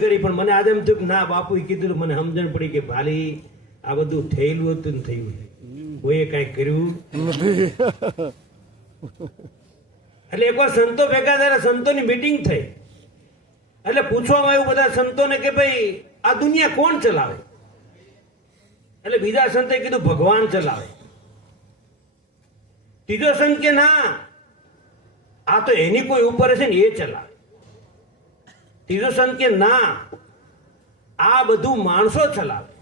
કરી, પણ મને આજે થયું કે ના બાપુ કીધું મને સમજણ પડી કે ભાલી, આ બધું થયેલું હતું ને થયું કોઈએ કાંઈ કર્યું? એટલે એકવાર સંતો ભેગા થયા, સંતોની મીટિંગ થઈ. એટલે પૂછવામાં આવ્યું બધા સંતોને કે ભાઈ, આ દુનિયા કોણ ચલાવે? એટલે બીજા સંતે કીધું, ભગવાન ચલાવે. ત્રીજો સંત કે ના, આ તો એની કોઈ ઉપર છે ને એ ચલાવે. ત્રીજો કે ના આ બધું માણસો ચલાવે.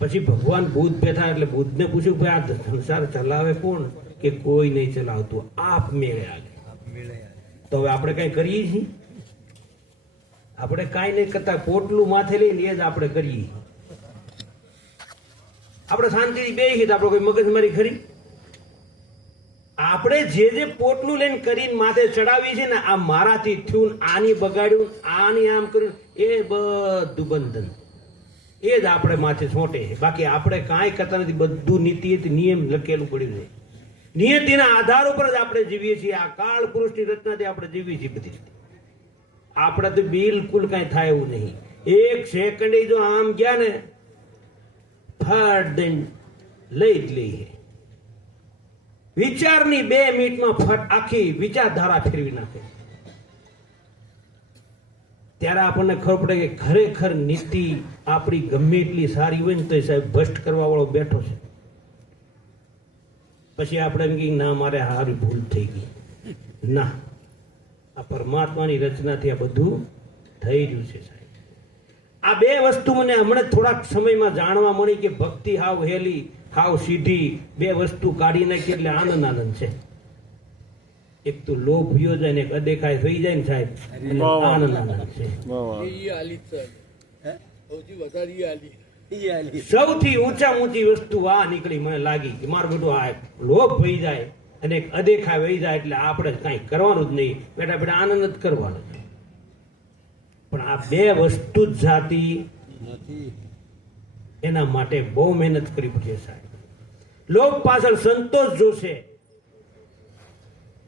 પછી ભગવાન બુદ્ધ બેઠા એટલે બુદ્ધને પૂછ્યું કે આ સંસાર ચલાવે કોણ? કે કોઈ નહીં ચલાવતું. આપ મેળે આલે તો હવે આપણે કઈ કરીએ છીએ? આપણે કાંઈ નહીં કરતા પોટલું માથે લઈને એ જ આપણે કરીએ આપણે શાંતિથી બે આપણે કોઈ મગજમારી ખરી? આપણે જે જે પોટલું લઈને કરીને માથે ચડાવી છે ને, આ મારાથી થયું આની બગાડ્યું આની આમ કર્યું એ બધું બંધન એ જ આપણે માથે છોટે છે. બાકી આપણે કાંઈ કરતા નથી. બધું નીતિ નિયમ લખેલું પડ્યું છે. નિયતિના આધાર ઉપર જ આપણે જીવીએ છીએ. આ કાળ પુરુષની રચનાથી આપણે જીવીએ છીએ બધી આપણે તો બિલકુલ કાંઈ થાય એવું નહીં. એક સેકન્ડે જો આમ ગયા ને ફટ દઈને લઈ જ લઈએ. વિચારની બે મિનિટમાં આખી વિચારધારા ફેરવી નાખે. ત્યારે આપણને ખબર પડે કે ખરેખર નીતિ આપણી ગમે એટલી સારી હોય ને તો સાહેબ ભ્રષ્ટ કરવા વાળો બેઠો છે. પછી આપણે એમ કહીએ ના, મારે હારી ભૂલ થઈ ગઈ. ના, આ પરમાત્માની રચનાથી આ બધું થઈ રહ્યું છે સાહેબ. આ બે વસ્તુ મને હમણાં થોડાક સમયમાં જાણવા મળી કે ભક્તિ હાવ હેલી હાવ સીધી બે વસ્તુ કાઢી નાખી એટલે આનંદ આનંદ છે. એક તો લોભ વિયો જાય ને અદેખાય થઈ જાય ને સાહેબ. આનંદ આનંદ છે. વાહ વાહ. ઈ આલી જ છે સૌથી ઊંચા ઊંચી વસ્તુ આ નીકળી મને લાગી કે મારું બધું આ લોભ વહી જાય અને અદેખાય અદેખા વહી જાય એટલે આપણે કાંઈ કરવાનું જ નહીં. બેટા બેટા આનંદ જ કરવાનો છે. પણ આ બે વસ્તુ જ જાતિ એના માટે બહુ મહેનત કરવી પડશે સાહેબ. લોક પાછળ સંતોષ જોશે.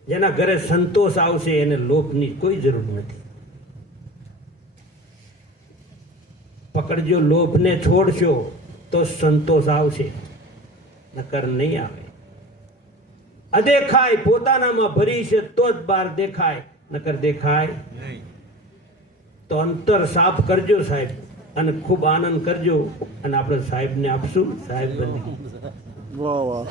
જેના ઘરે સંતોષ આવશે એને લોભની કોઈ જરૂર નથી. પકડજો લોભને છોડશો તો સંતોષ આવશે. નકર નહીં આવે. અદેખાય પોતાનામાં ભરી છે તો જ બહાર દેખાય. નકર દેખાય તો અંતર સાફ કરજો સાહેબ અને ખૂબ આનંદ કરજો અને આપણે સાહેબને આપશું. સાહેબ બની. વાહ વાહ.